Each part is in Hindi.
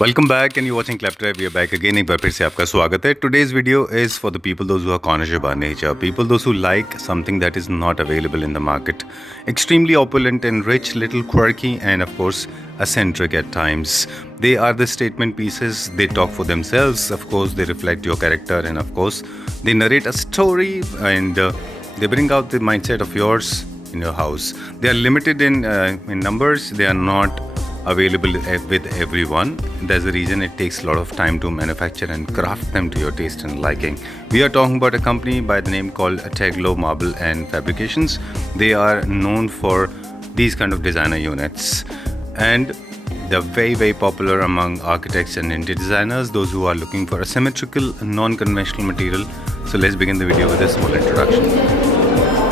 Welcome back and you watching Claptrap we are back again एक बार फिर से आपका स्वागत है। Today's video is for the people those who are conscious about nature, people those who like something that is not available in the market, extremely opulent and rich, little quirky, and of course eccentric at times. They are the statement pieces. They talk for themselves. Of course, they reflect your character, and of course, they narrate a story and they bring out the mindset of yours in your house. They are limited in numbers. They are not available with everyone. That's the reason it takes a lot of time to manufacture and craft them to your taste and liking. We are talking about a company by the name called Teglo Marble and Fabrications. They are known for these kind of designer units, and they're very popular among architects and interior designers, those who are looking for a symmetrical non-conventional material. So let's begin the video with a small introduction.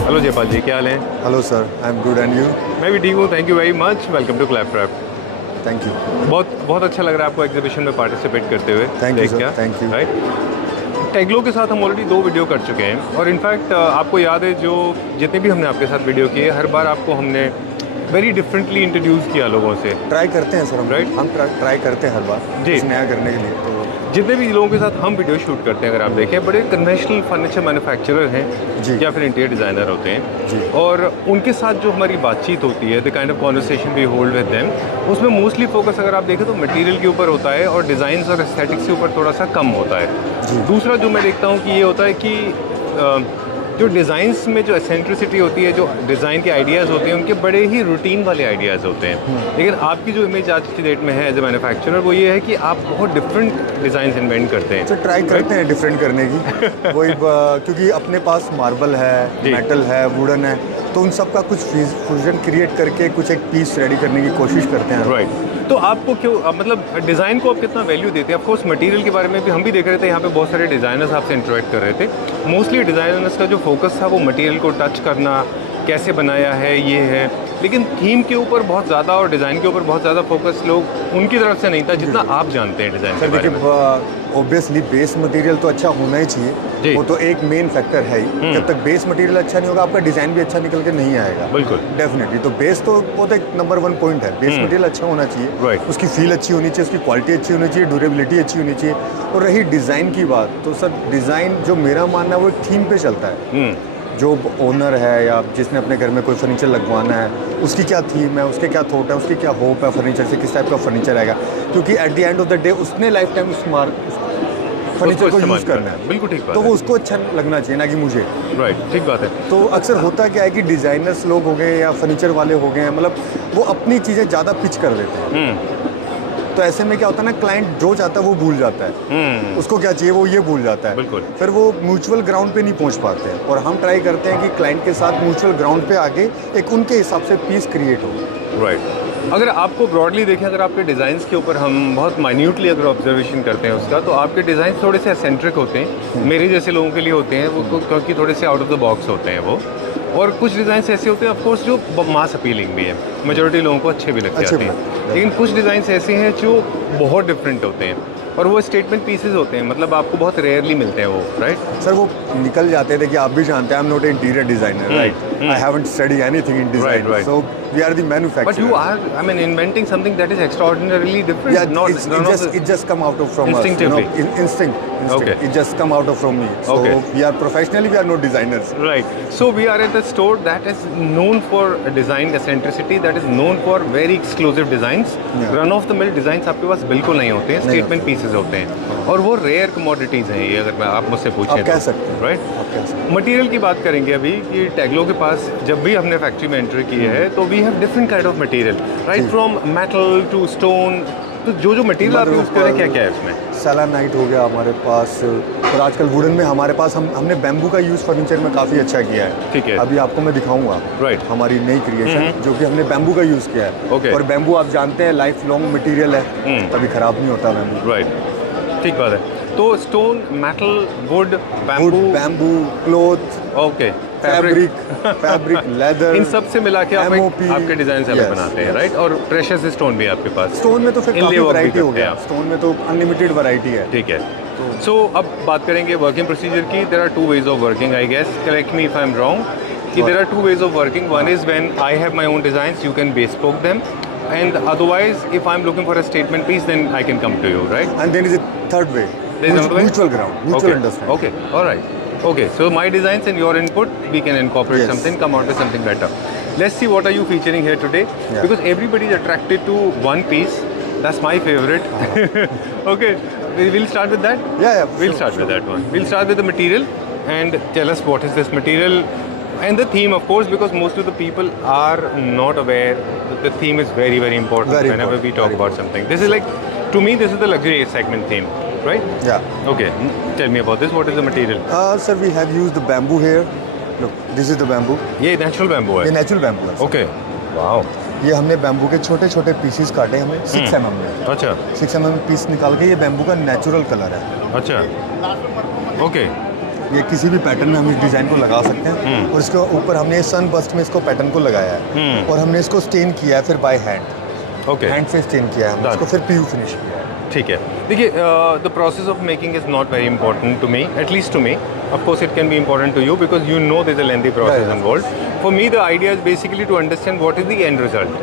Hello Jaipal ji, क्या हाल है? Hello sir, I am good and you? मैं भी ठीक हूँ, thank you very much. Welcome to Claptrap. Thank you. बहुत अच्छा लग रहा है आपको एग्जीबिशन में पार्टिसिपेट करते हुए। Thank you sir, thank you. Right, टेग्लो के साथ हम ऑलरेडी 2 वीडियो कर चुके हैं और इनफैक्ट आपको याद है जो जितने भी हमने आपके साथ वीडियो किए, हर बार आपको हमने वेरी डिफरेंटली इंट्रोड्यूस किया लोगों से। ट्राई करते हैं सर हम, राइट, हम ट्राई करते हैं हर बार जी कुछ नया करने के लिए। तो जितने भी लोगों के साथ हम वीडियो शूट करते हैं, अगर आप देखें, बड़े कन्वेंशनल फर्नीचर मैन्युफैक्चरर हैं जी, या फिर इंटीरियर डिज़ाइनर होते हैं जी, और उनके साथ जो हमारी बातचीत होती है, the kind of conversation we hold with them, उसमें मोस्टली फोकस अगर आप देखें तो मटेरियल के ऊपर होता है और डिज़ाइंस और एस्थेटिक्स के ऊपर थोड़ा सा कम होता है। दूसरा जो मैं देखता हूँ कि ये होता है कि जो डिज़ाइंस में जो एसेंट्रिसिटी होती है, जो डिज़ाइन के आइडियाज़ होते हैं, उनके बड़े ही रूटीन वाले आइडियाज़ होते हैं। लेकिन आपकी जो इमेज आज की डेट में है एज ए मैन्युफैक्चरर, वो ये है कि आप बहुत डिफरेंट डिज़ाइंस इन्वेंट करते हैं। तो ट्राई करते हैं डिफरेंट करने की वही क्योंकि अपने पास मार्बल है, मेटल है, वुडन है, तो उन सब का कुछ फ्यूजन क्रिएट करके कुछ एक पीस रेडी करने की कोशिश करते हैं। राइट, तो आपको क्यों मतलब डिज़ाइन को आप कितना वैल्यू देते हैं? ऑफ कोर्स मटेरियल के बारे में भी हम भी देख रहे थे, यहाँ पे बहुत सारे डिज़ाइनर्स आपसे इंटरेक्ट कर रहे थे। मोस्टली डिज़ाइनर्स का जो फोकस था वो मटेरियल को टच करना, कैसे बनाया है, ये है, लेकिन थीम के ऊपर बहुत ज़्यादा और डिज़ाइन के ऊपर बहुत ज़्यादा फोकस लोग उनकी तरफ से नहीं था जितना आप जानते हैं डिज़ाइन के बारे में। ऑब्वियसली बेस मटेरियल तो अच्छा होना ही चाहिए, वो तो एक मेन फैक्टर है ही। जब तक बेस मटेरियल अच्छा नहीं होगा, आपका डिज़ाइन भी अच्छा निकल के नहीं आएगा। बिल्कुल, डेफिनेटली। तो बेस तो वो तो एक नंबर 1 पॉइंट है। बेस मटेरियल अच्छा होना चाहिए, राइट, उसकी फील अच्छी होनी चाहिए, उसकी क्वालिटी अच्छी होनी चाहिए, ड्यूरेबिलिटी अच्छी होनी चाहिए। और रही डिज़ाइन की बात, तो सर डिज़ाइन जो मेरा मानना है वो एक थीम पे चलता है। जो ओनर है या जिसने अपने घर में कोई फर्नीचर लगवाना है, उसकी क्या थीम है, उसके क्या थॉट है, उसकी क्या होप है फर्नीचर से, किस टाइप का फर्नीचर आएगा, क्योंकि at the end of the day उसने लाइफ टाइम उस फर्नीचर को यूज़ करना है। बिल्कुल ठीक बात तो है। वो उसको अच्छा लगना चाहिए, ना कि मुझे। राइट, ठीक बात है। तो अक्सर होता क्या है कि डिज़ाइनर्स लोग हो गए या फर्नीचर वाले हो गए हैं, मतलब वो अपनी चीज़ें ज़्यादा पिच कर देते हैं। तो ऐसे में क्या होता है ना, क्लाइंट जो चाहता है वो भूल जाता है, उसको क्या चाहिए वो ये भूल जाता है। बिल्कुल। फिर वो म्यूचुअल ग्राउंड पे नहीं पहुंच पाते हैं, और हम ट्राई करते हैं कि क्लाइंट के साथ म्यूचुअल ग्राउंड पे आके एक उनके हिसाब से पीस क्रिएट हो। राइट, अगर आपको ब्रॉडली देखें, अगर आपके डिज़ाइंस के ऊपर हम बहुत माइन्यूटली अगर ऑब्जर्वेशन करते हैं उसका, तो आपके डिज़ाइन थोड़े से एसेंट्रिक होते हैं, मेरे जैसे लोगों के लिए होते हैं वो, क्योंकि थोड़े से आउट ऑफ द बॉक्स होते हैं वो। और कुछ डिज़ाइंस ऐसे होते हैं ऑफ कोर्स जो मास अपीलिंग भी है, मेजॉरिटी लोगों को अच्छे भी लगते हैं, लेकिन कुछ डिज़ाइंस ऐसे हैं जो बहुत डिफरेंट होते हैं और वो स्टेटमेंट पीसेस होते हैं, मतलब आपको बहुत रेयरली मिलते हैं वो। राइट सर, वो निकल जाते थे कि आप भी जानते हैं, I am not interior designer, right, I haven't study anything in design, so we are the manufacturer, but you are, I mean, inventing something that is extraordinarily different. Yeah, it just come out of from us, you know, instinct. Okay. It just come out of from me. So Okay. we are professionally, we are not designers. Right. So we are at a store that is known for design eccentricity, that is known for very exclusive designs. Yeah. Run of the mill designs आपके पास बिल्कुल नहीं होते हैं, स्टेटमेंट पीसेस होते हैं और वो रेयर कमोडिटीज़ हैं ये, अगर आप मुझसे पूछें आप कह सकते हैं, राइट। आप कह सकते हैं। मटेरियल की बात करेंगे अभी कि टेग्लो के पास जब भी हमने फैक्ट्री में एंट्री की है तो we have different kind of material, right, from metal to stone. तो जो मटेरियल आप यूज़ करें, क्या क्या है इसमें? सेलानाइट हो गया हमारे पास, और आजकल वुडन में हमारे पास हमने बैम्बू का यूज़ फर्नीचर में काफ़ी अच्छा किया है। ठीक है, अभी आपको मैं दिखाऊंगा, राइट, हमारी नई क्रिएशन जो कि हमने बैम्बू का यूज़ किया है। Okay. और बैम्बू आप जानते हैं लाइफ लॉन्ग मटेरियल है, कभी ख़राब नहीं होता बैम्बू। राइट, ठीक बात है। तो stone, metal, wood, bamboo, cloth, okay, fabric, leather, इन सब से मिला के आप MOP, आपके डिजाइन अलग बनाते हैं, राइट। और प्रेशस स्टोन भी आपके पास? स्टोन में तो फिर काफ़ी Inlay work भी वैरायटी हो करते हैं गया, आप। स्टोन में तो अनलिमिटेड वैरायटी है। ठीक है। सो अब बात करेंगे वर्किंग प्रोसीजर की। There are 2 ways of working, I guess, correct me if I am wrong, कि there are 2 ways of working. One is when I have my own designs, you can bespoke them, and otherwise, if I'm looking for a statement piece, then I can come to you, right? And then is a third way. There is another way? Mutual ground, mutual understanding. Okay, all right. Okay, so my designs and your input, we can incorporate Yes. something, come out with something better. Let's see what are you featuring here today, Yeah. because everybody is attracted to one piece. That's my favorite. Okay, we'll start with that. Yeah, We'll sure, start with sure. that one. We'll start with the material and tell us what is this material and the theme, of course, because most of the people are not aware that the theme is very, very important Very whenever important, we talk very about something. This is like, to me, this is the luxury segment theme, right? Yeah. Okay, tell me about this. What is the material? Sir, we have used the bamboo here. Look, this is the bamboo. ये नेचुरल बैम्बू ये है. नेचुरल बैम्बू है sir. ओके, वाओ, ये हमने बैम्बू के छोटे छोटे पीसेस काटे हमने 6 mm में. अच्छा 6 mm पीस निकाल के ये बैम्बू का नेचुरल कलर है. अच्छा, ओके, ये किसी भी पैटर्न में हम इस डिज़ाइन को लगा सकते हैं. और इसके ऊपर हमने सन बस्ट में इसको पैटर्न को लगाया है. और हमने इसको स्टेन किया है फिर बाय हैंड. ओके, हैंड से स्टेन किया है हमने Done. इसको फिर पीयू फिनिश किया है. ठीक है. देखिए, the process of making is not very important to me, at least to me. Of course, it can be important to you because you know there's a lengthy process Right. involved. For me, the idea is basically to understand what is the end result.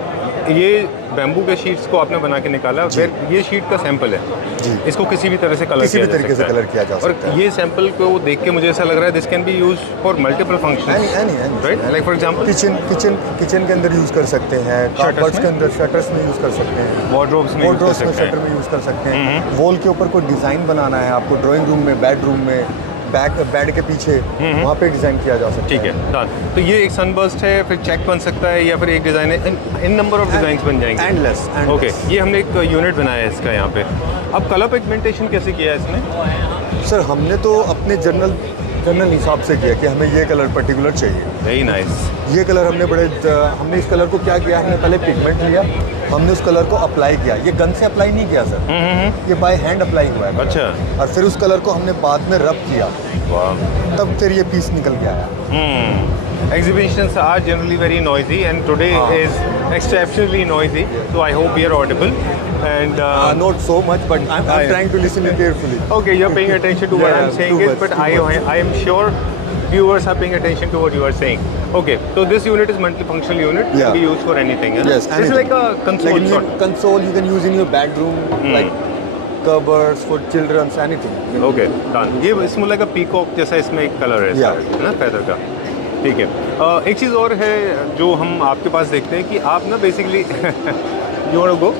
ये बैम्बू के शीट्स को आपने बना के निकाला, फिर ये शीट का सैंपल है. जी. इसको किसी भी तरह से कलर किसी किया भी जा तरीके से सकता है. कलर किया जा सकता और है. ये सैंपल को देख के मुझे ऐसा लग रहा है this can B use for multiple functions, Any. Right? Like for example kitchen के अंदर यूज कर सकते हैं. कार्डबोर्ड्स में? के अंदर शटर्स में यूज कर सकते हैं. वार्डरोब्स में यूज कर वार्डरोब्स में सकते शटर हैं. में यूज कर सकते हैं. वॉल के ऊपर कोई डिजाइन बनाना है आपको, ड्राइंग रूम में, बेडरूम में, बेड के पीछे, वहाँ पे डिजाइन किया जा सकता है. ठीक है, डन. तो ये एक सनबर्स्ट है, फिर चेक बन सकता है, या फिर एक डिज़ाइन है, इन नंबर ऑफ डिज़ाइंस बन जाएंगे. Endless. ओके, ये हमने एक यूनिट बनाया है इसका यहाँ पे. अब कलर पिगमेंटेशन कैसे किया है इसमें? सर हमने तो अपने जनरल हिसाब से किया कि हमें ये कलर पर्टिकुलर चाहिए. Very nice. ये कलर हमने इस कलर को क्या किया, हमने पहले पिगमेंट लिया, हमने उस कलर को अप्लाई किया. ये गन से अप्लाई नहीं किया सर, ये बाय हैंड अप्लाई हुआ है. अच्छा. और फिर उस कलर को हमने बाद में रब किया, वाह. तब फिर ये पीस निकल के आया. Exhibitions are generally very noisy and today is exceptionally noisy, so I hope you're audible. And Not so much, but I'm trying to listen carefully. okay, you're paying attention to what Yeah, I'm saying too it, much, but too I am sure viewers are paying attention to what you are saying. Okay, so this unit is multifunctional unit. Yeah. Can be used for anything. है ना? Yes, This is like a console like sort. console you can use in your bedroom, like cupboards for children's, anything. Okay, done. ये इसमें लाइक पीकॉक जैसा इसमें एक कलर है, Yeah. है ना, फेदर का. ठीक है. एक चीज़ और है जो हम आपके पास देखते हैं कि आप ना basically you want to go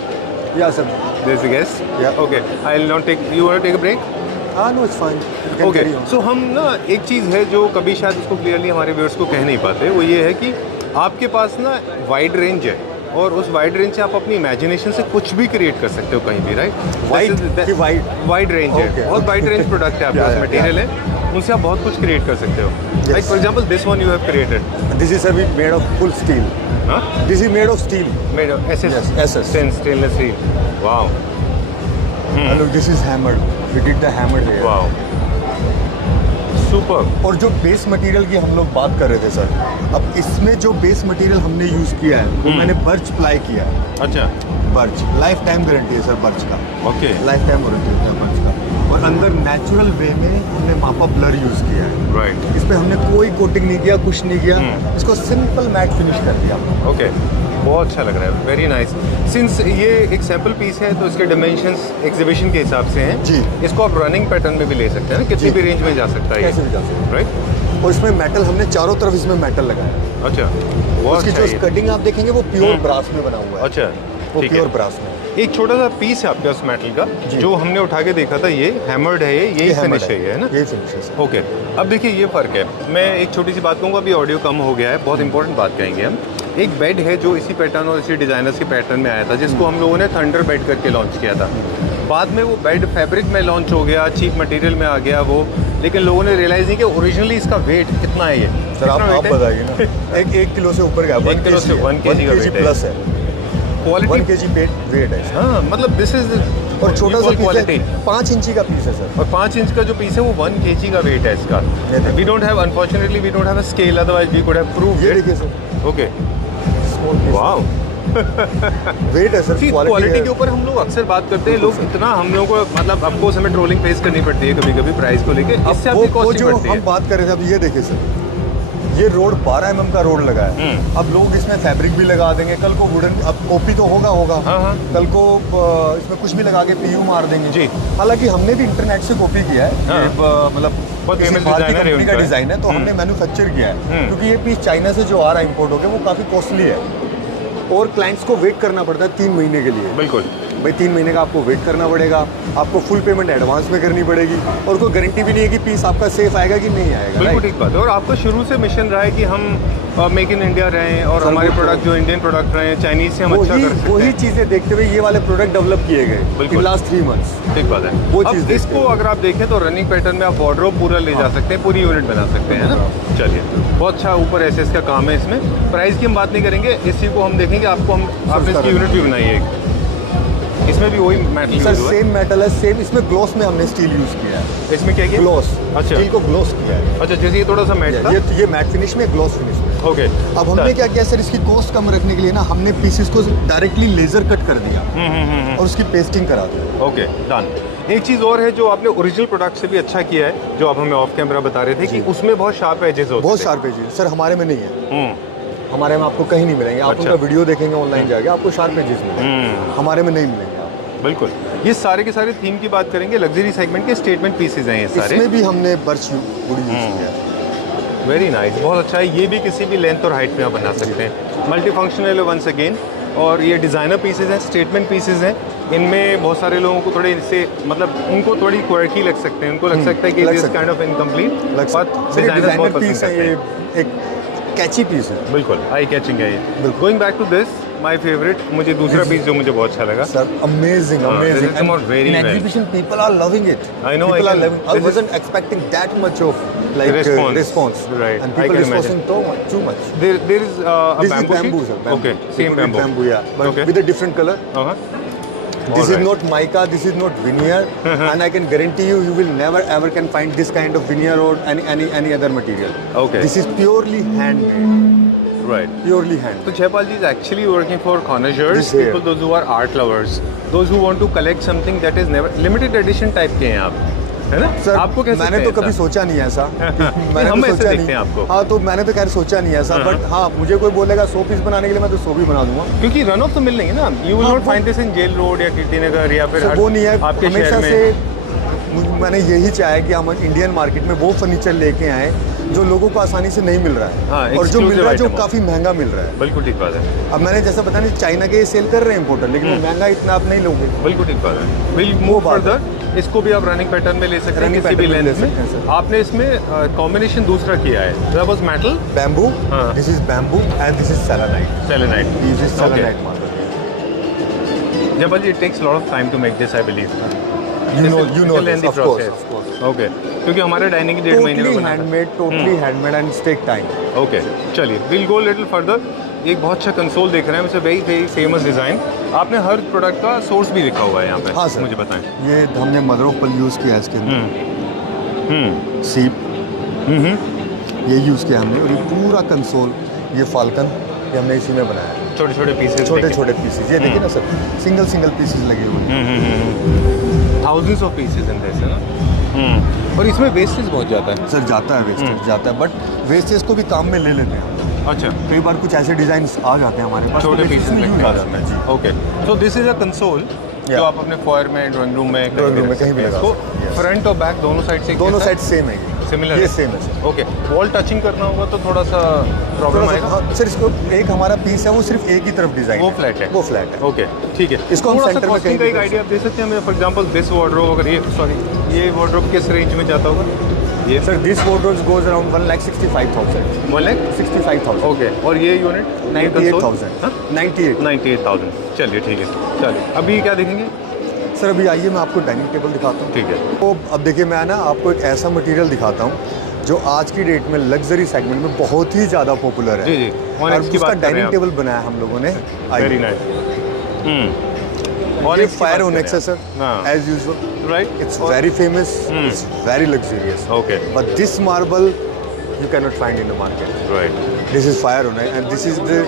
Yeah, sir. This guest. Yeah. Okay, I will not take, you want to take a break. No, it's fine. You can okay, carry on. So हम ना एक चीज़ है जो कभी शायद उसको क्लियरली हमारे व्यूअर्स को कह नहीं पाते, वो ये है कि आपके पास ना वाइड रेंज है और उस वाइड रेंज से आप अपनी इमेजिनेशन से कुछ भी क्रिएट कर सकते हो कहीं भी, राइट? Wide कि wide? वाइड रेंज है, Okay, बहुत okay. वाइड रेंज प्रोडक्ट है आपके पास, Yeah, मटेरियल है, उनसे आप बहुत कुछ क्रिएट कर सकते हो. Like for example this one you have created. This is made of full steel. हाँ, This is made of steel. Made of SS, Yes, SS. Stainless steel. Wow, And look, this is hammered. We did the hammered here. Wow, super. और जो बेस मटेरियल की हम लोग बात कर रहे थे सर, अब इसमें जो बेस मटेरियल हमने यूज़ किया है वो मैंने बर्च अप्लाई किया है. अच्छा, बर्च लाइफ टाइम गारंटी है सर बर्च का. ओके, लाइफ टाइम गारंटी होता है बर्च का. और अंदर नेचुरल वे में हमने मापा ब्लर यूज़ किया है. राइट, इस पे हमने कोई कोटिंग नहीं किया, कुछ नहीं किया, इसको सिंपल मैट फिनिश कर दिया. ओके, बहुत अच्छा लग रहा है, वेरी नाइस. सिंस ये एक सैम्पल पीस है तो इसके डायमेंशंस एग्जीबिशन के हिसाब से हैं. जी. इसको आप रनिंग पैटर्न में भी ले सकते हैं ना, कितनी जी. भी रेंज में जा सकता है ये, कैसे भी जा सकते राइट? हैं. और इसमें मेटल हमने चारों तरफ इसमें मेटल लगाया है. अच्छा, बहुत उसकी अच्छा जो ये. कटिंग आप देखेंगे वो प्योर ब्रास में बना हुआ है. अच्छा, वो ठीक प्योर है. ब्रास में. एक छोटा सा पीस है आपके पास मेटल का, जी. जो हमने उठा के देखा था, ये हैमर्ड है, यही फिनिश है ये, है ना? यही फिनिश है सर. ओके, अब देखिए ये फ़र्क है. मैं एक छोटी सी बात कहूँगा, अभी ऑडियो कम हो गया है, बहुत इंपॉर्टेंट बात कहेंगे हम. एक बेड है जो इसी पैटर्न और इसी डिज़ाइनर्स के पैटर्न में आया था, जिसको हम लोगों ने थंडर बेड करके लॉन्च किया था. बाद में वो बेड फैब्रिक में लॉन्च हो गया, चीप मटेरियल में आ गया वो, लेकिन लोगों ने रियलाइज़ नहीं कि ओरिजिनली इसका वेट कितना है ये. सर आप कितना weight है? बताइए ना. एक किलो से ऊपर का 1 किलो से 1 kg का weight है. प्लस है. 1 क्वालिटी. kg वेट है. हाँ, मतलब दिस इज और छोटा सा क्वालिटी. पीस है, 5 इंची का पीस है सर. और 5 इंच का जो पीस है वो 1 kg का वेट है इसका. ये देखिए. We don't have, unfortunately we don't have a scale, otherwise we could have proved ये इट. देखिए sir, okay, small piece. Wow. Weight है सर. क्वालिटी के ऊपर हम लोग अक्सर बात करते हैं, लोग इतना हम लोगों को, मतलब आपको हमें ट्रोलिंग फेस करनी पड़ती है कभी कभी प्राइस को लेके, इससे वो आपकी कॉस्ट जो बढ़ती हम है. बात कर रहे थे, अब ये देखिए सर, ये रोड 12 mm का रोड लगा है। अब लोग इसमें फैब्रिक भी लगा देंगे, कल को वुडन, अब कॉपी तो होगा हाँ। कल को इसमें कुछ भी लगा के पीयू मार देंगे जी। हालांकि हमने भी इंटरनेट से कॉपी किया है। हाँ। ये मतलब बहुत किसी famous भारतीय designer है कंपनी का उनका। डिज़ाइन है, तो हमने मैन्युफैक्चर किया है क्योंकि ये पीस चाइना से जो आ रहा है इम्पोर्ट होकर वो काफ़ी कॉस्टली है और क्लाइंट्स को वेट करना पड़ता है 3 महीने के लिए। बिल्कुल भाई 3 महीने का आपको वेट करना पड़ेगा, आपको फुल पेमेंट एडवांस में करनी पड़ेगी और कोई गारंटी भी नहीं है कि पीस आपका सेफ आएगा कि नहीं आएगा। बिल्कुल ठीक बात है। और आपका शुरू से मिशन रहा है कि हम मेक इन इंडिया रहें और हमारे प्रोडक्ट जो इंडियन प्रोडक्ट रहे हैं, चाइनीज से हम अच्छा कर सकते वही हैं। चीज़ें देखते हुए ये वाले प्रोडक्ट डेवलप किए गए बिल्कुल। In last 3 months. ठीक बात है। वो अब चीज़ देखते इसको हैं। अगर आप देखें तो रनिंग पैटर्न में आप वार्डरोब पूरा ले जा सकते हैं, पूरी यूनिट बना सकते हैं, है ना। चलिए, बहुत अच्छा ऊपर एसएस का काम है इसमें। प्राइस की हम बात नहीं करेंगे, इसी को हम देखेंगे। आपने इसकी यूनिट भी बनाई है एक। इसमें भी वही मेटल सर यूज हुआ है। सेम मेटल है, सेम इसमें ग्लॉस में हमने स्टील यूज़ किया है। इसमें क्या किया? ग्लॉस, अच्छा। स्टील को ग्लॉस किया है। अच्छा, जैसे ये थोड़ा सा मैट था। ये मैट फिनिश में, ग्लॉस फिनिश में। ओके। अब हमने क्या किया सर, इसकी कॉस्ट कम रखने के लिए ना हमने पीसेस को डायरेक्टली लेजर कट कर दिया और उसकी पेस्टिंग करा दी। Okay, done. एक चीज़ और है जो आपने ओरिजिनल प्रोडक्ट से भी अच्छा किया है, जो आप हमें ऑफ कैमरा बता रहे थे कि उसमें बहुत शार्प एजेस होते बहुत थे। शार्प एजेस सर हमारे में नहीं है। हम्म, हमारे में आपको कहीं नहीं मिलेंगे। आप अच्छा। उनका वीडियो देखेंगे ऑनलाइन जाके आपको शार्प एजेस मिलेंगे, हमारे में नहीं मिलेंगे आपको। बिल्कुल। ये सारे के सारे थीम की बात करेंगे, लग्जरी सेगमेंट के स्टेटमेंट पीसेज हैं ये सारे। इसमें भी हमने बर्च वुड यूज किया है। वेरी नाइस, बहुत अच्छा है। ये भी किसी भी लेंथ और हाइट में आप बना सकते हैं। मल्टी फंक्शनल है वंस अगेन। और ये डिज़ाइनर पीसेज हैं, स्टेटमेंट पीसेज हैं। इनमें बहुत सारे लोगों को थोड़े इससे मतलब उनको थोड़ी क्वर्की लग सकते हैं, उनको लग सकता है कि लग दिस सकता है। काइंड ऑफ इनकम्प्लीट, लग बट सर डिजाइनर्स बहुत डिजाइनर पसंद पीस है, करते ये हैं। एक कैची पीस है। बिल्कुल आई कैचिंग है ये। बिल्कुल। Going back to this my favourite, मुझे दूसरा पीस जो मुझे बहुत अच्छा लगा। सर अमेजिंग हाँ, this amazing has come out very in well. exhibition people are loving it. I know, People I are can- loving. I this is- wasn't expecting that much of like Response. Right, and I people can responding too much. There is a This is bamboo bamboo, sheet? sir. Bamboo. Okay, They same put it bamboo. yeah, but Okay. with a different color. Uh-huh. This Alright. is not mica. This is not veneer, and I can guarantee you, you will never ever can find this kind of veneer or any other material. Okay. This is purely handmade. Right. Purely handmade. So Jaypal ji is actually working for connoisseurs, This here. people those who are art lovers, those who want to collect something that is never limited edition type के हैं आप, है ना? सर आपको कैसे मैंने तो कभी सोचा नहीं ऐसा। मैंने हम तो ऐसे सोचा देखते नहीं। हैं आपको। हाँ तो मैंने तो खैर सोचा नहीं ऐसा, बट हाँ मुझे कोई बोलेगा 100 पीस बनाने के लिए मैं तो 100 भी बना दूंगा। क्योंकि रन ऑफ तो मिल नहीं है ना, यू विल हाँ, नॉट वो- find this in Jail Road या कीर्ति नगर या फिर सर वो नहीं है, आपके हमेशा शहर से में। मैंने यही चाहा है कि हम इंडियन मार्केट में वो फर्नीचर लेके आए जो लोगों को आसानी से नहीं मिल रहा है हाँ, और जो exclusive मिल रहा है जो item हो। काफ़ी महंगा मिल रहा है। बिल्कुल ठीक बात है, अब मैंने जैसा पता नहीं चाइना के सेल कर रहे हैं इम्पोर्टर, लेकिन वो महंगा इतना आप नहीं लोगे। बिल्कुल ठीक बात है। विल मूव बात है। फर्दर, इसको भी आप रनिंग पैटर्न में ले सकते हैं Running किसी भी pattern में लेंथ ले सकते हैं, में। सर। आपने इसमें कॉम्बिनेशन दूसरा किया है, दैट वाज मेटल बैम्बू, हाँ। This is bamboo and this is selenite. Selenite. This is selenite marble. Jaypal ji, it takes a lot of time to make this, I believe. You know It's a this, lengthy of course, process. of course. Okay. क्योंकि हमारे डाइनिंग की 1.5 महीने में Totally बना था। handmade, totally handmade and take time. Okay, चलिए विल गो लिटिल फर्दर। एक बहुत अच्छा कंसोल देख रहे हैं, it's very very famous design. आपने हर प्रोडक्ट का सोर्स भी लिखा हुआ है यहाँ पे। हाँ सर, मुझे बताएं। ये हमने मदर ऑफ पल यूज़ किया है इसके अंदर, सीप ये यूज़ किया हमने, और ये पूरा कंसोल, ये फाल्कन, ये हमने इसी में बनाया है। छोटे छोटे पीसेस, छोटे छोटे पीसेस, ये देखिए ना सर, सिंगल सिंगल पीसेस लगे हुए हैं। Thousands of pieces in this, है ना। और इसमें वेस्टेज बहुत जाता है। सर जाता है वेस्टेज, जाता है, बट वेस्टेज को भी काम में ले लेते हैं। अच्छा, कई बार कुछ ऐसे डिजाइन आ जाते हैं हमारे पास, छोटे तो पीसेस इसमें में यूज खा आ जाता जाता है। है। Okay, so this is a console जो Yeah. आप अपने फॉयर में, ड्राइंग रूम में, Drawing room में कहीं भी लगा तो सकते हैं। फ्रंट और बैक दोनों साइड से दोनों साइड सेम है, सिमिलर ये सेम है सर। ओके, वॉल टचिंग करना होगा तो थोड़ा सा प्रॉब्लम थोड़ा सा- आएगा। हाँ, सर इसको एक हमारा पीस है वो सिर्फ एक ही तरफ डिजाइन वो फ्लैट है। वो फ्लैट है। ओके, ठीक है। इसको हम थोड़ा सा सेंटर में कॉस्टिंग का कहीं एक भी आइडिया आप दे सकते हैं हमें? फॉर एग्जांपल दिस वार्डरोब, अगर ये वार्डरोब किस रेंज में जाता होगा? ये sir this wardrobe goes around 1,65,000. 1,65,000। Okay, और ये यूनिट 98,000. 98. 98,000। चलिए ठीक है, चलिए अभी क्या देखेंगे? सर अभी आइए मैं आपको डाइनिंग टेबल दिखाता हूँ। ठीक है। तो अब देखिए मैं ना आपको एक ऐसा मटेरियल दिखाता हूँ जो आज की डेट में लग्जरी सेगमेंट में बहुत ही ज़्यादा पॉपुलर है। जी, जी। और 1X की उसका बात कर रहे हैं डाइनिंग आप। टेबल बनाया हम लोगों ने। वेरी आइए। नाइस। ये फायर ओनेक्स है सर, हाँ। As usual. Right, It's very famous. It's very luxurious. Okay. But this marble you cannot find in the market. राइट। This is fire onyx, and this is the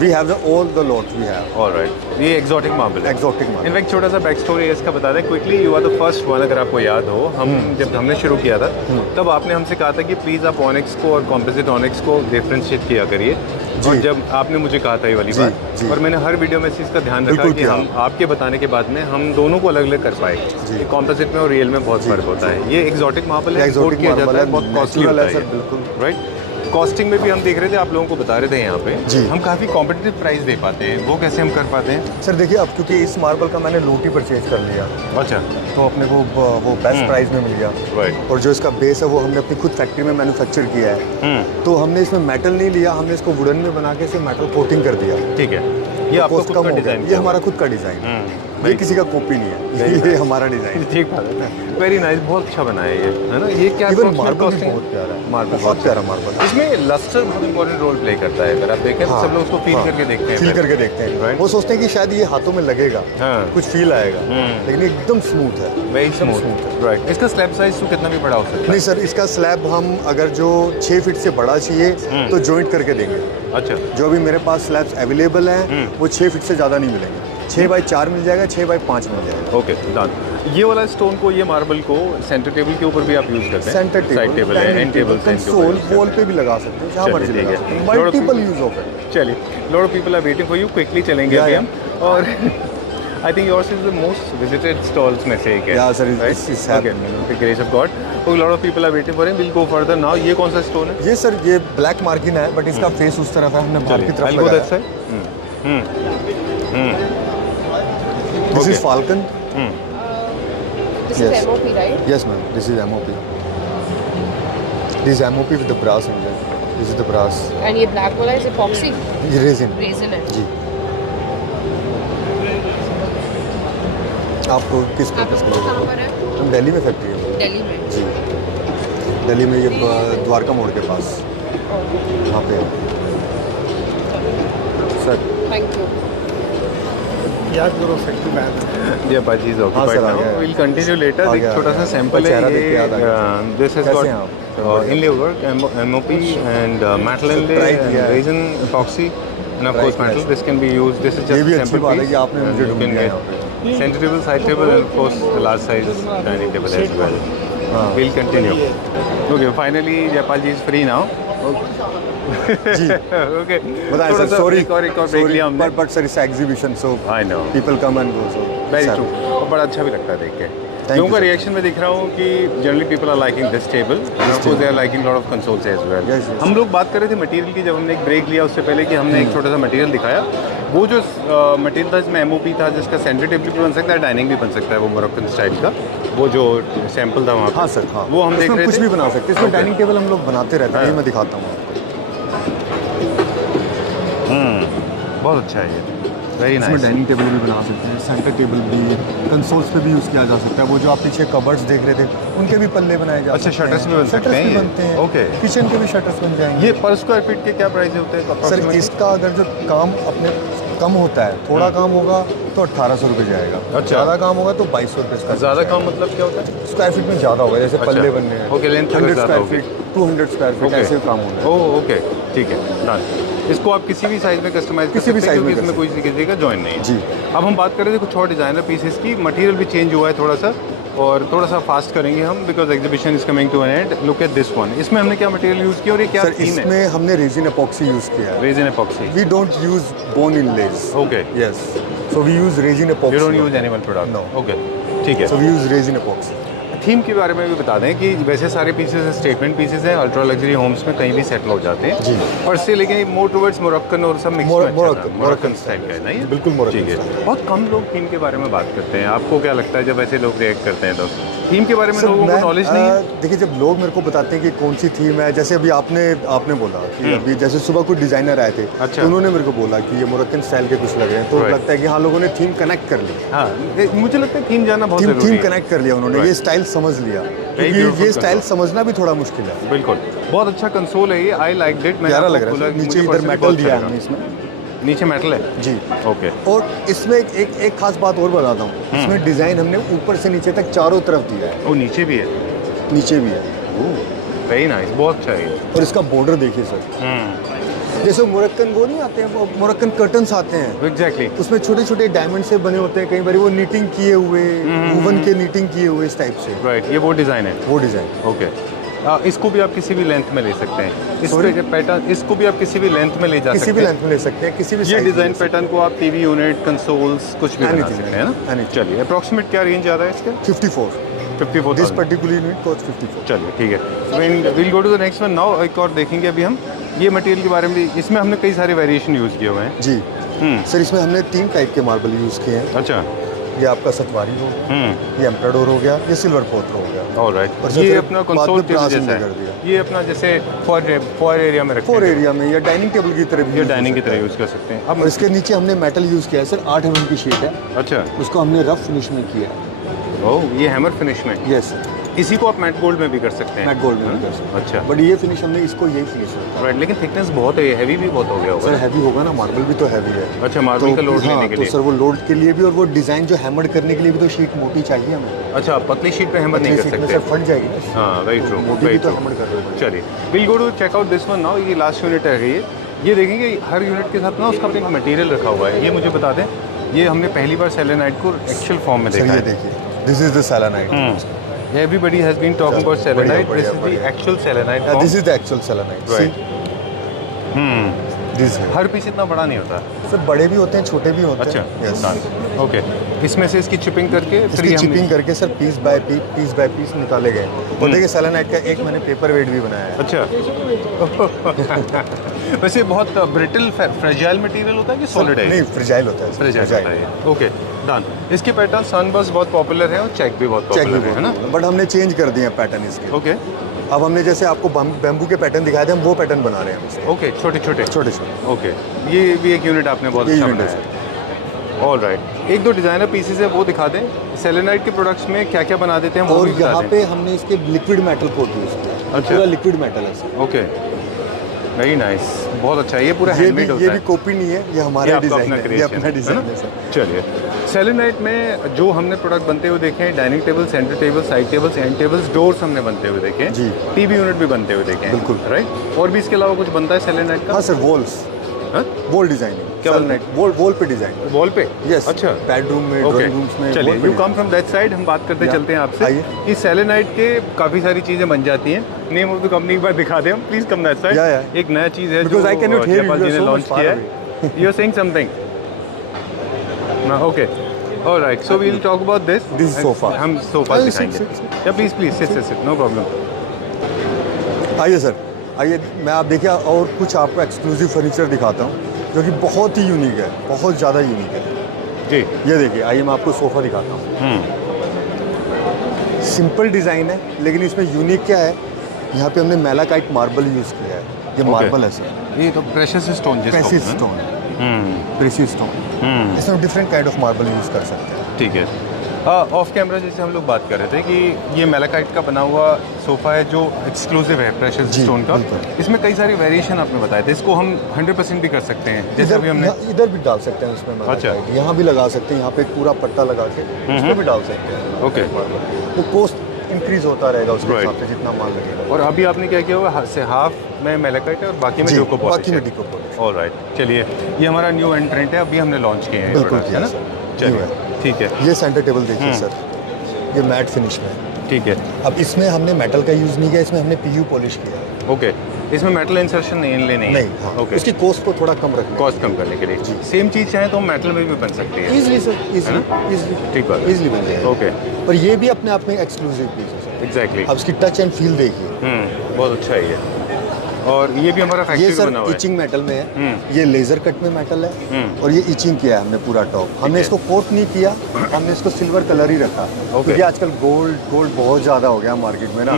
we have all the lot we have alright, ये एक्सोटिक मार्बल है। Exotic marble. इनफैक्ट छोटा सा बैक स्टोरी इसका बता दें quickly, you are the first one. अगर आपको याद हो, हम जब हमने शुरू किया था तब आपने हमसे कहा था कि प्लीज़ आप ऑनिक्स को और कॉम्पोजिट ऑनिक्स को डिफ्रेंशिएट किया करिए। और जब आपने मुझे कहा था ये वाली बात, और मैंने हर वीडियो में इस चीज़ का ध्यान रखा कि हम आपके बताने के बाद में हम दोनों को अलग अलग कर पाए। कॉम्पोजिट में और रियल में बहुत फ़र्क होता है। ये एक्सोटिक मार्बल है, एक्सपोर्ट किया जाता है, बहुत कॉस्टली होता है, बिल्कुल राइट। कॉस्टिंग में भी हम देख रहे थे, आप लोगों को बता रहे थे यहाँ पे हम काफ़ी कॉम्पिटिटिव प्राइस दे पाते हैं। वो कैसे हम कर पाते हैं सर? देखिए, अब क्योंकि इस मार्बल का मैंने लोटी परचेज कर लिया, अच्छा, तो अपने को वो बेस्ट प्राइस में मिल गया। राइट। और जो इसका बेस है वो हमने अपनी खुद फैक्ट्री में मैन्युफैक्चर किया है। तो हमने इसमें मेटल नहीं लिया, हमने इसको वुडन में बना के इसे मेटल कोटिंग कर दिया। ठीक है, ये आपका खुद का डिज़ाइन? ये हमारा खुद का डिज़ाइन, ये किसी का कॉपी नहीं है, ये हमारा डिज़ाइन। ठीक बात है, वेरी नाइस, बहुत अच्छा बना है ये, है ना? ये क्या मार्बल बहुत प्यारा है, मार्बल बहुत प्यारा मार्बल। इसमें लस्टर बहुत इंपॉर्टेंट रोल प्ले करता है। अगर आप देखें तो सब लोग उसको फील करके देखते हैं, फील करके देखते हैं। वो सोचते हैं कि शायद ये हाथों में लगेगा, कुछ फील आएगा, लेकिन एकदम स्मूथ है, वेरी स्मूथ, राइट। इसका स्लैब साइज तो कितना भी बड़ा हो सकता है? नहीं सर, इसका स्लैब हम अगर जो 6 फीट से बड़ा चाहिए तो जॉइंट करके देंगे। अच्छा, जो अभी मेरे पास स्लैब्स अवेलेबल हैं वो 6 फीट से ज़्यादा नहीं मिलेंगे। 6 बाई 4 मिल जाएगा, 6 बाई 5 मिल जाएगा। Okay, done. ये वाला स्टोन को, ये मार्बल को सेंटर टेबल के ऊपर भी आप यूज करते हैं? सेंटर टेबल, साइड टेबल है, एंड टेबल, कंसोल, वॉल पे भी लगा सकते हैं, जहाँ मर्जी लगा सकते हैं। Multiple use of it. चलिए, lot of people are waiting for you, quickly चलेंगे अभी हम। और I think yours is the most visited stalls में से एक है। या सर, इस grace of God, lot of people are waiting for him. Will go further now. ये कौन सा स्टोन है? ये सर, ये ब्लैक मार्किन है, बट इसका फेस उस तरफ है, हमने बाहर की तरफ लगाया है। This is Falcon. This is MOP, right? Yes, ma'am. This is MOP. This is MOP with the brass in there. This is the brass. And ये black वाला is epoxy? ये resin. Resin है। जी। आपको किस पर्पस के लिए? कहाँ पर है? हम दिल्ली में फैक्ट्री है। दिल्ली में? जी। दिल्ली में ये द्वारका मोड़ के पास, वहाँ पे है। सर। Thank you. याद करो फैक्ट्री में जी, Apache is occupied now. Will continue later. एक छोटा सा सैंपल है ये। This has got inlay work, MOP and metal inlay, resin, epoxy and of course metal. This can be used. This is just sample. अच्छी बात है कि आपने मुझे ढूंढ लिया यहाँ पे। Centre table, side table and of course large size dining table as well. Will continue. Okay, finally Jaipal ji is free now. जी। ओके, बताएं सर, सॉरी एक और ब्रेक लिया हमने। But sir, it's exhibition, so I know people come and go, so very true. और बड़ा अच्छा भी लगता है देख के। लोगों का रिएक्शन में दिख रहा हूँ कि generally people are liking this table, they are liking lot of consoles as well. हम लोग बात कर रहे थे मटेरियल की, जब हमने एक ब्रेक लिया उससे पहले, कि हमने एक छोटा सा मटेरियल दिखाया। वो जो मटेरियल था इसमें एमओपी था, जिसका सेंटर टेबल भी बन सकता है, डाइनिंग भी बन सकता है, वो मोरक्कन स्टाइल का। वो जो सैंपल था वहाँ। हाँ सर, हाँ, वो हम देख रहे थे। कुछ भी बना सकते हैं इसमें। डाइनिंग टेबल हम लोग बनाते रहते हैं, मैं दिखाता हूँ आपको। बहुत अच्छा है ये, वेरी नाइस। इसमें डाइनिंग टेबल भी बना सकते हैं, सेंटर टेबल भी, कंसोल्स पे भी यूज़ किया जा सकता है। वो जो आप पीछे कबर्ड्स देख रहे थे, उनके भी पल्ले बनाए जा सकते हैं। शटर्स भी बन सकते हैं, बनते हैं। ओके। किचन के भी शटर्स बन जाएंगे। ये पर स्क्वायर फीट के क्या प्राइस होते हैं सर, इसका अगर जो काम अपने कम होता है, थोड़ा काम होगा तो 1800 रुपये जाएगा। अच्छा। ज़्यादा काम होगा तो 2200 रुपये इसका। ज़्यादा काम मतलब क्या होता है? स्क्वायर फीट में ज़्यादा होगा, जैसे पल्ले बनने हैं। ओके, लेंथ 100 ज़्यादा स्क्वायर होगी। फीट, 200 स्क्वायर फीट, ऐसे काम होगा। ओह ओके, ठीक है, डन। इसको आप किसी भी साइज में कस्टमाइज किसी भी साइज में, इसमें कोई किसी का जॉइन नहीं है। जी। अब हम बात कर रहे थे कुछ और डिज़ाइनर पीसेस की। मटेरियल भी चेंज हुआ है थोड़ा सा, और थोड़ा सा फास्ट करेंगे हम, because exhibition is coming to an end. Look at this one. इसमें हमने क्या मटेरियल यूज़ किया और ये क्या सर, थीम है? इसमें हमने रेजिन एपॉक्सी यूज़ किया है। Resin epoxy. We don't use bone inlays. Okay, yes, so we use resin epoxy. You don't use animal product? No. Okay, ठीक है। So we use resin epoxy. Theme के बारे में भी बता दें कि वैसे सारे पीसेस स्टेटमेंट पीसेस हैं, अल्ट्रा लग्जरी होम्स में कहीं भी सेटल हो जाते हैं जी। और से, लेकिन मोर टुवर्ड्स मोरक्कन और सब मिक्स मोरक्कन स्टाइल का है, नहीं? बिल्कुल मोरक्कन ठीक है। स्टाइल। बहुत कम लोग थीम के बारे में बात करते हैं। आपको क्या लगता है जब ऐसे लोग रिएक्ट करते हैं तो? थीम के बारे में लोगों को नॉलेज नहीं है। देखिए, जब लोग मेरे को बताते हैं कि कौन सी थीम है, जैसे अभी आपने बोला कि अभी जैसे सुबह कुछ डिजाइनर आए थे, अच्छा। तो उन्होंने मेरे को बोला कि ये मोरक्कन स्टाइल के कुछ लग रहे हैं, तो Right. लगता है कि हाँ, लोगों ने थीम कनेक्ट कर ली। हाँ, मुझे लगता है थीम जाना बहुत जरूरी थीम है। कनेक्ट कर लिया उन्होंने, Right. ये स्टाइल समझ लिया, क्योंकि beautiful ये स्टाइल concept. समझना भी थोड़ा मुश्किल है। बिल्कुल, बहुत अच्छा कंसोल है ये। I like it. प्यारा लग रहा है। नीचे इधर मेटल दिया है हमने इसमें। नीचे मेटल है जी। ओके। और इसमें एक खास बात और बताता हूँ, इसमें डिज़ाइन हमने ऊपर से नीचे तक चारों तरफ दिया है। वो नीचे भी है? नीचे भी है। वेरी नाइस, बहुत अच्छा है। और इसका बॉर्डर देखिए सर, जैसे मोरक्कन वो नहीं आते हैं, वो मोरक्कन कर्टन्स आते हैं, एग्जैक्टली उसमें छोटे छोटे डायमंड से बने होते हैं, कई बार वो नीटिंग किए हुए, वूवन के नीटिंग किए हुए इस टाइप से, राइट, ये वो डिज़ाइन है। वो डिज़ाइन। ओके, इसको भी आप किसी भी लेंथ में ले सकते हैं, इस Sorry? पैटर्न इसको भी आप किसी भी लेंथ में ले जा किसी सकते भी हैं। लेंथ में ले सकते हैं, किसी भी ये size में डिज़ाइन ले सकते पैटर्न को आप टीवी यूनिट, कंसोल्स कुछ भी बना Anything, सकते हैं ना। anything. चलिए, अप्रॉक्सीमेट क्या रेंज आ रहा है इसका? हैं। 54 दिस 54,000। Particular unit cost 54। चलिए ठीक है, will go to the next one now. एक और देखेंगे अभी हम ये मटेरियल के बारे में। इसमें हमने कई सारे वेरिएशन यूज़ किए हुए हैं। जी सर, इसमें हमने 3 टाइप के मार्बल यूज़ किए हैं। अच्छा, ये आपका सतवारी हो गया, ये एम्पराडोर हो गया, ये सिल्वर पोर्टर हो गया। ऑलराइट, और ये फिर अपना बाद कंसोल में टेबल ब्रास जैसा हमने कर है, दिया। ये अपना जैसे फॉर एरिया में रखते 4 हैं, एरिया में या डाइनिंग टेबल की तरह भी ये use हो डाइनिंग की सकता तरह है। यूज़ कर सकते हैं। अब और इसके नीचे हमने मेटल यूज़ किया है सर, 8 mm की शीट है, अच्छा, उसको हमने रफ फिनिश में किया है। ओह, ये हैमर फिनिश में, यस, इसी को आप मैट गोल्ड में भी कर सकते हैं। मैट गोल्ड में भी कर सकते हैं। अच्छा, बट ये फिनिश हमने इसको यही फिनिश है राइट, लेकिन थिकनेस बहुत है, हैवी भी बहुत हो गया सर, होगा। हैवी होगा ना, मार्बल भी तो हैवी है। अच्छा, मार्बल का लोड लेने के तो लिए। सर वो लोड के लिए भी, और वो डिज़ाइन जो हैमर करने के लिए भी तो शीट मोटी चाहिए हमें। अच्छा, पतली शीट पे हैमर नहीं कर शीट में सकते। सर फट जाएगी ना। हाँ, वेरी ट्रू, मोटी वेरी भी तो ट्रू। हैमर कर रहे हो। चलिए, will go to check out this one now. ये लास्ट यूनिट है, ये देखेंगे हर यूनिट के साथ ना उसका अपना मटेरियल रखा हुआ है। ये मुझे बता दें, ये हमने पहली बार सेलेनाइट को एक्चुअल फॉर्म में सर देखा ये है। देखिए, this is the selenite. Everybody has been talking about बढ़िया, selenite. This बढ़िया, is the बढ़िया। actual selenite form. This is the actual selenite. Right. This है हर पीस इतना बड़ा नहीं होता। सर, बड़े भी होते हैं, छोटे भी होते अच्छा, हैं। यस, ओके, इसमें से इसकी चिपिंग करके फिर इसकी ये हमने- चिपिंग करके सर पीस बाय पीस निकाले गए। और देखिए सेलेनाइट का एक मैंने पेपर वेट भी बनाया है। अच्छा वैसे बहुत ब्रिटल फ्रेजाइल मटेरियल होता है कि सॉलिड है? नहीं, फ्रेजाइल होता है। फ्रेजाइल होता है। Okay, done. इसके पैटर्न सनबर्स्ट बहुत पॉपुलर है और चेक भी बहुत चेक भी पॉपुलर है ना। बट हमने चेंज कर दिए पैटर्न इसके। ओके अब हमने जैसे आपको बैम्बू के पैटर्न दिखाए थे, हम वो पैटर्न बना रहे हैं इसके। ओके, छोटे छोटे छोटे छोटे ओके, ये भी एक यूनिट आपने बहुत ये अच्छा यूनिट है बनाया। ऑल राइट, एक दो डिज़ाइनर पीसेस है वो दिखा दें। सेलेनाइट के प्रोडक्ट्स में क्या क्या बना देते हैं वो और भी बता यहाँ दें। पे हमने इसके लिक्विड मेटल कोट यूज किया। अच्छा। पूरा लिक्विड मेटल है सर। ओके, वेरी नाइस, बहुत अच्छा है। ये पूरा हैंडमेड होता ये है। भी कॉपी नहीं है, ये हमारा आपका डिजाइन अपना है। ये creation अपना है डिजाइन ना? है सर। चलिए, सेलेनाइट में जो हमने प्रोडक्ट बनते हुए देखे हैं, dining table, centre table, side tables, and tables, doors हमने बनते हुए देखे हैं। जी। टीवी यूनिट भी बनते हुए देखे हैं। बिल्कुल। राइट, और भी इसके अलावा कुछ बनता है सेलेनाइट का? हाँ सर, वॉल्स, हाँ? Wall designing. क्या बनता है? वॉल पे डिजाइन। वॉल पे? यस, अच्छा, बेडरूम में, ओके, ड्राइंग रूम्स में। चलिए, wall पे you design। Come from that side, हम बात करते या, चलते हैं आपसे आइए। कि सेलेनाइट के काफ़ी सारी चीज़ें बन जाती हैं। नेम ऑफ द कंपनी एक बार दिखा दें हम, प्लीज़ कम दैट साइड। या, या। एक नया चीज़ है Because I cannot hear you, Jaipal you ji are ने so लॉन्च much far किया है। You are saying something? Okay, alright, so we will talk about this. This is sofa. हम सोफा आइए, दिखाएंगे। sit, या please please sit, no problem. आइए सर, आइए, मैं आप देखिए और कुछ आपको एक्सक्लूसिव फर्नीचर दिखाता हूँ जो कि बहुत ही यूनिक है, बहुत ज़्यादा यूनिक है। जी। ये देखिए, आइए मैं आपको सोफ़ा दिखाता हूँ। सिंपल डिज़ाइन है, लेकिन इसमें यूनिक क्या है, यहाँ पे हमने मेलाकाइट मार्बल यूज़ किया है। ये Okay. मार्बल है सर, ये तो प्रेशियस स्टोन जिसको प्रेसिस बोलते स्टोन, हैं। Precious stone. इसमें different kind of marble use कर सकते हैं। ठीक है। ऑफ कैमरा जैसे हम लोग बात कर रहे थे कि ये मेलाकाइट का बना हुआ सोफ़ा है जो एक्सक्लूसिव है प्रेशियस जी, स्टोन का। बिल्कुल। इसमें कई सारी वेरिएशन आपने बताए थे, इसको हम 100% भी कर सकते हैं जैसे अभी हमने। इधर भी डाल सकते हैं उसमें अच्छा। मेलाकाइट, यहाँ भी लगा सकते हैं, यहाँ पे एक पूरा पट्टा लगा के उसमें भी डाल सकते हैं। ओके, तो कॉस्ट इंक्रीज होता रहेगा उसके Right. हिसाब से जितना माल लगेगा। और अभी आपने क्या किया हुआ से हाफ में मेलाकाइट है और बाकी में जी, डोको पॉलिश बाकी है। में डिको पॉलिश। ऑल राइट, चलिए, ये हमारा न्यू एंट्रेंट है, अभी हमने लॉन्च किए हैं बिल्कुल product, किया है ना? सर। चलिए, न्यू ठीक है, ये सेंटर टेबल देखिए सर, ये मैट फिनिश में है। ठीक है, अब इसमें हमने मेटल का यूज़ नहीं किया, इसमें हमने पीयू पॉलिश किया है। ओके। इसमें मेटल इंसर्शन नहीं नहीं, हाँ, ओके, उसकी कॉस्ट को थोड़ा कम रखना कॉस्ट कम करने के लिए। सेम चीज़ चाहे तो हम मेटल में भी बन सकती है। इजीली सर, है ना? इजीली ठीक बात है। इजीली बन जाएगा। ओके, पर ये भी अपने आप में एक्सक्लूसिव पीस है सर। एग्जैक्टली। अब इसकी टच एंड फील देखिए। बहुत अच्छा है ये। और ये भी हमारा ये फैक्ट्री सर बना हुआ है। इचिंग मेटल में है, ये लेजर कट में मेटल है, और ये इचिंग किया है हमने पूरा टॉप। हमने है। इसको कोट नहीं किया, हमने इसको सिल्वर कलर ही रखा, क्योंकि आजकल गोल्ड बहुत ज़्यादा हो गया मार्केट में ना,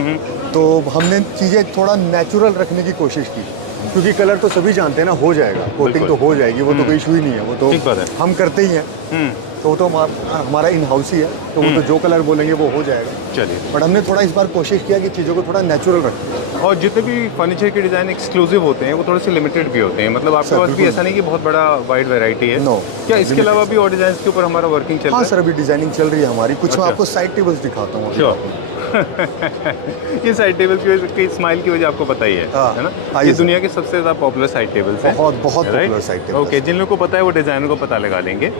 तो हमने चीज़ें थोड़ा नेचुरल रखने की कोशिश की, क्योंकि कलर तो सभी जानते हैं ना, हो जाएगा, कोटिंग तो हो जाएगी, वो तो कोई इशू ही नहीं है, वो ठीक बात तो है। हम करते ही हैं, तो वो तो हमारा इन हाउस ही है, तो वो तो जो कलर बोलेंगे वो हो जाएगा। चलिए, बट हमने थोड़ा इस बार कोशिश किया कि चीज़ों को थोड़ा नेचुरल रखें। और जितने भी फर्नीचर के डिज़ाइन एक्सक्लूसिव होते हैं वो थोड़े से लिमिटेड भी होते हैं, मतलब आपके सर, पास भी बिल्कुल। ऐसा नहीं कि बहुत बड़ा वाइड वैरायटी है। No, क्या इसके limited। अलावा भी और डिज़ाइन के ऊपर हमारा वर्किंग चल रहा हाँ है? सर, अभी डिजाइनिंग चल रही है हमारी, कुछ मैं अच्छा। आपको साइड टेबल्स दिखाता हूँ। श्योर। ये साइड टेबल की स्माइल की वजह आपको पता ही है हाँ, है ना? हाँ, ये ये दुनिया के सबसे ज़्यादा पॉपुलर साइड टेबल्स हैं। बहुत right? popular side tables okay, जिन लोगों को पता है वो डिज़ाइनर को पता लगा लेंगे।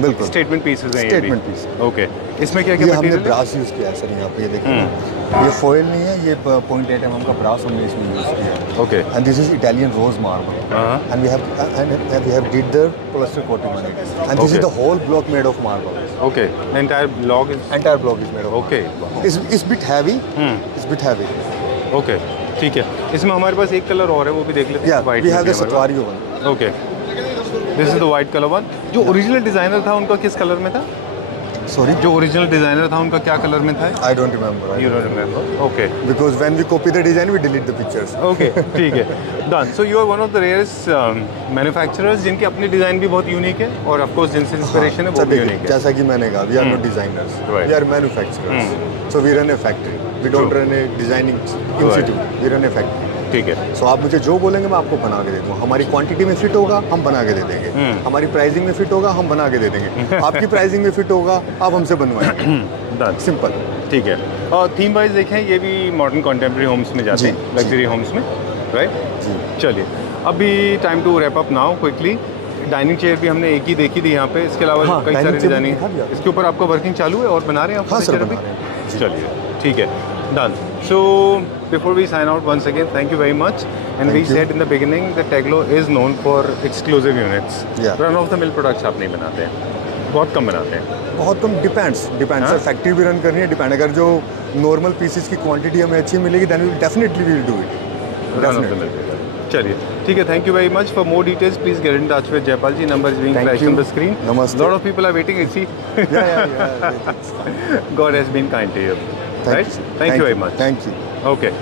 बिल्कुल स्टेटमेंट पीसेस हैं ये भी। स्टेटमेंट पीस ओके, इसमें क्या क्या ये हमने मटेरियल है? ब्रास यूज़ किया है सर, यहाँ पे ये देखिए ना, ये फॉइल नहीं है, ये 0.8 mm का ब्रास हमने इसमें यूज़ किया है। Okay, and this is Italian rose marble हाँ, and we have did the plaster coating on it and this is Okay. The whole block made of marble, okay, entire block is entire block is made of okay, it's bit heavy, it's bit heavy. Okay, ठीक है। इसमें हमारे पास एक कलर और है, वो भी देख लेते या हैं। White we have the Satwari one. Okay, this is the white colour one. जो ओरिजिनल डिज़ाइनर था उनका किस कलर में था? सॉरी, जो ओरिजिनल डिज़ाइनर था उनका क्या कलर में था? I don't remember, you don't remember? Okay, because when we copy the design we delete the pictures. Okay, ठीक है, done. So you are one of the rarest manufacturers जिनकी अपनी डिज़ाइन भी बहुत यूनिक है और ऑफ कोर्स जिनसे इंस्पिरेशन है वो भी यूनिक है। जैसा कि मैंने कहा, we are not designers, Right. We are manufacturers, so we run a factory, we don't run a designing institute, we run a factory. ठीक है, सो आप मुझे जो बोलेंगे मैं आपको बना के दे दूँगा। हमारी क्वांटिटी में फिट होगा हम बना के दे देंगे, हमारी प्राइसिंग में फिट होगा हम बना के दे देंगे, आपकी प्राइसिंग में फिट होगा आप हमसे बनवाएंगे। Done, simple. ठीक है। और थीम वाइज देखें, ये भी मॉडर्न कंटेम्प्रेरी होम्स में जाते जी, हैं, लग्जरी होम्स में, राइट? जी। चलिए, अभी time to wrap up now quickly. Dining chair भी हमने एक ही देखी थी यहाँ पे, इसके अलावा हाँ, कई सारे dining chair डिजाइनिंग। दिखा दिया। इसके ऊपर आपका वर्किंग चालू है और बना रहे हैं आप? हाँ सर, furniture बना अभी? रहे हैं। जी। चलिए, ठीक है, done. So before we sign out once again, thank you very much. And we Thank you. Said in the beginning that टेग्लो is known for exclusive units. Yeah. Run of the mill products आप नहीं बनाते हैं, बहुत कम बनाते हैं। बहुत कम, डिपेंड्स हाँ? सर, फैक्ट्री भी रन करनी है, डिपेंड। अगर जो नॉर्मल पीसेस की क्वांटिटी हमें अच्छी मिलेगी then we definitely will do it. Run of the mill paper. चलिए, ठीक है, thank you very much. For more details please get in touch with Jaipal ji, number is being Thank flashed you. On the screen. Namaste. Lot of people are waiting, see Yeah. God has been kind to you, right? Thank you very much. Thank you. Okay.